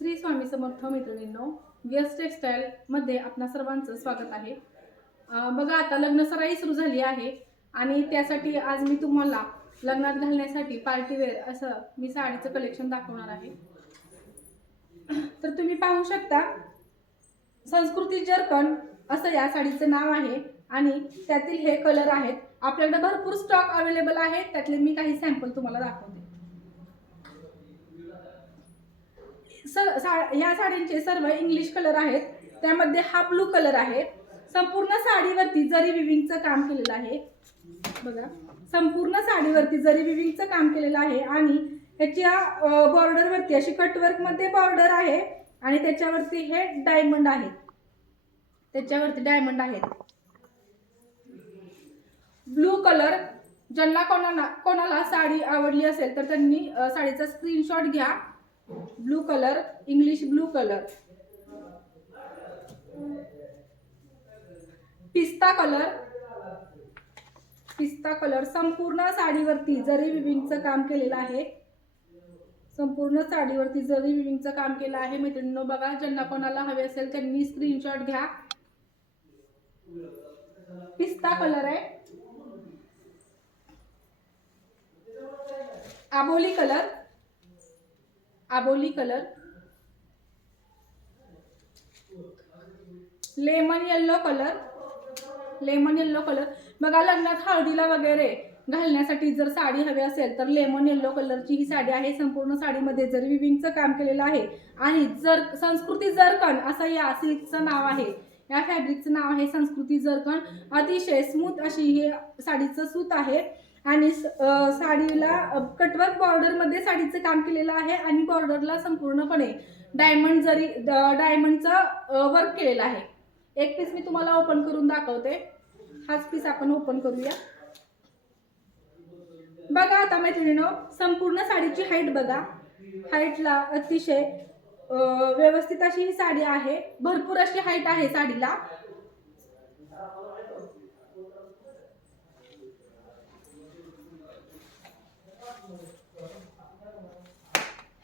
श्री स्वामी समर्थ मैत्रिणींनो, guest textile मध्ये आपणा सर्वांचं स्वागत आहे। बघा आता लग्न सराई सुरू झाली आहे आणि त्यासाठी आज मी तुम्हाला लग्नात घालण्यासाठी पार्टी वेअर असं मी साडीचं कलेक्शन दाखवणार आहे। तर तुम्ही पाहू शकता संस्कृती जरकन असं या साडीचं नाव आहे आणि त्यातील हे कलर आहेत। आपल्याकडे भरपूर स्टॉक अवेलेबल आहे, त्यातले मी काही सॅम्पल तुम्हाला दाखवते। या साडींचे सर्व इंग्लिश कलर आहेत, त्यामध्ये हा ब्लू कलर आहे। संपूर्ण साडीवरती जरी विविंगचं काम केलेलं आहे। बघा संपूर्ण साडीवरती जरी विविंगचं काम केलेलं आहे आणि ह्याच्या बॉर्डर वरती अशी कटवर्क मध्ये बॉर्डर आहे आणि त्याच्यावरती हे डायमंड आहे, त्याच्यावरती डायमंड आहेत। ब्लू कलर ज्यांना कोणाला साडी आवडली असेल तर त्यांनी साडीचा स्क्रीनशॉट घ्या। Blue colour, English blue colour, पिस्ता कलर, पिस्ता कलर संपूर्ण साडीवरती जरी विविंगचं काम केलेलं आहे। संपूर्ण साडीवरती जरी विविंगचं काम केलं आहे। मैत्रिणींनो बघा, ज्यांना कोणाला हवे असेल त्यांनी स्क्रीनशॉट घ्या। पिस्ता कलर आहे, आबोली कलर, आबोली colour, lemon yellow colour, lemon yellow colour. बघा लग्नात हळदीला वगैरे घालण्यासाठी जर साडी हवी असेल तर लेमन येल्लो कलरची ही साडी आहे। संपूर्ण साडीमध्ये जर विविंगचं काम केलेलं आहे आणि जर संस्कृती जरकन असं या सिल्कचं नाव आहे, या फॅब्रिकचं नाव आहे संस्कृती जरकन। अतिशय स्मूथ अशी ही साडीचं सूत आहे आणि साडीला कटवर्क बॉर्डर मध्ये साडीचं काम केलेलं आहे आणि बॉर्डरला संपूर्णपणे डायमंड जरी डायमंडचं वर्क केलेलं आहे। एक पीस मी तुम्हाला ओपन करून दाखवते, हाच पीस आपण ओपन करूया। बघा आता मैत्रिणींनो संपूर्ण साडीची हाईट बघा, हाईटला अतिशय व्यवस्थित अशी ही साडी आहे। भरपूर अशी हाईट आहे साडीला।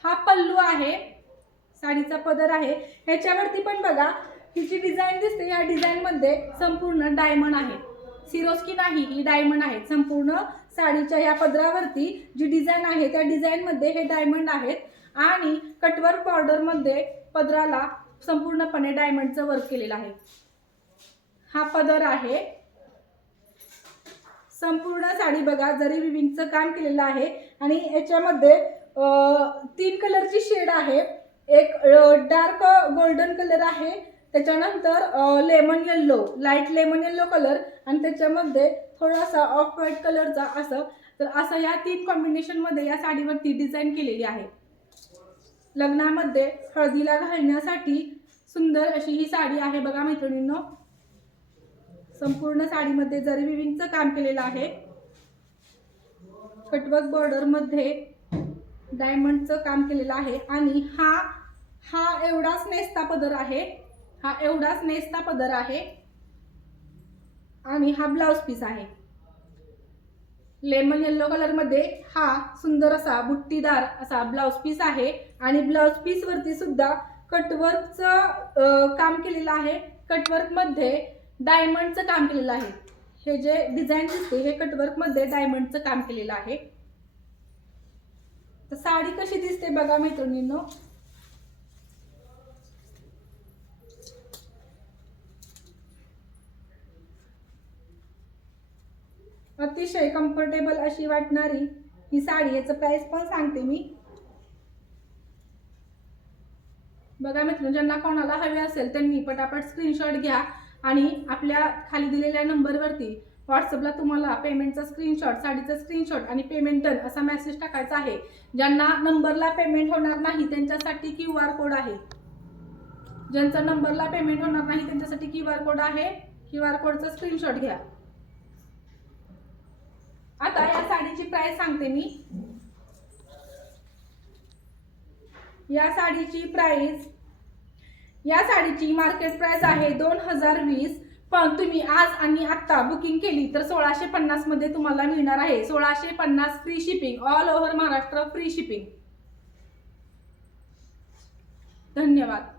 हा पल्लू आहे, साडीचा पदर आहे। ह्याच्यावरती पण बघा ही जी डिझाइन दिसते, या डिझाइन मध्ये संपूर्ण डायमंड आहे, सिरोस्की नाही ही डायमंड आहे। संपूर्ण साडीच्या या पदरावरती जी डिझाइन आहे त्या डिझाइन मध्ये हे डायमंड आहेत आणि कटवर्क बॉर्डर मध्ये पदराला संपूर्णपणे डायमंडचं वर्क केलेलं आहे। हा पदर आहे। संपूर्ण साडी बघा जरी विविंगचं काम केलेलं आहे आणि याच्यामध्ये 3 कलरची शेड आहे। एक डार्क गोल्डन कलर आहे, त्याच्यानंतर lemon yellow, light lemon yellow colour आणि त्याच्यामध्ये थोडासा ऑफ व्हाईट कलरचा असं या 3 कॉम्बिनेशन मध्ये या साडीवरती डिझाइन केलेली आहे। लग्नामध्ये हळदीला घालण्यासाठी सुंदर अशी ही साडी आहे। बघा मैत्रिणींनो संपूर्ण साडीमध्ये जरी विविंगचं काम केलेलं आहे, कटवर्क बॉर्डर मध्ये डायमंडचं काम केलेलं आहे आणि हा एवढाच नेस्ता पदर आहे, हा एवढाच नेस्ता पदर आहे आणि हा ब्लाउज पीस आहे। लेमन येल्लो कलर मध्ये हा सुंदर असा बुट्टीदार असा ब्लाउज पीस आहे आणि ब्लाउज पीस वरती सुद्धा कटवर्कचं काम केलेलं आहे। कटवर्क मध्ये डायमंडचं काम केलेलं आहे। हे जे डिझाइन दिसते हे कटवर्क मध्ये डायमंडचं काम केलेलं आहे। तर साडी कशी दिसते बघा मैत्रिणींनो, अतिशय कम्फर्टेबल अशी वाटणारी ही साडी। याचं प्राइस पण सांगते मी। बघा मित्रांनो, ज्यांना कोणाला हवे असेल त्यांनी पटापट स्क्रीनशॉट घ्या आणि आपल्या खाली दिलेल्या नंबरवरती व्हॉट्सअपला तुम्हाला पेमेंटचा स्क्रीनशॉट, साडीचा स्क्रीनशॉट आणि पेमेंट डन असा मेसेज टाकायचा आहे। ज्यांना नंबरला पेमेंट होणार नाही त्यांच्यासाठी QR कोड आहे। ज्यांचा नंबरला पेमेंट होणार नाही त्यांच्यासाठी QR कोड आहे, QR कोडचा स्क्रीनशॉट घ्या। आता या साडीची प्राइस सांगते मी। या साडीची मार्केट प्राइस आहे 2020, पण तुम्ही आज आणि आता बुकिंग केली तर 1650 मध्ये तुम्हाला मिळणार आहे। 1650 free shipping, all over Maharashtra free shipping. धन्यवाद.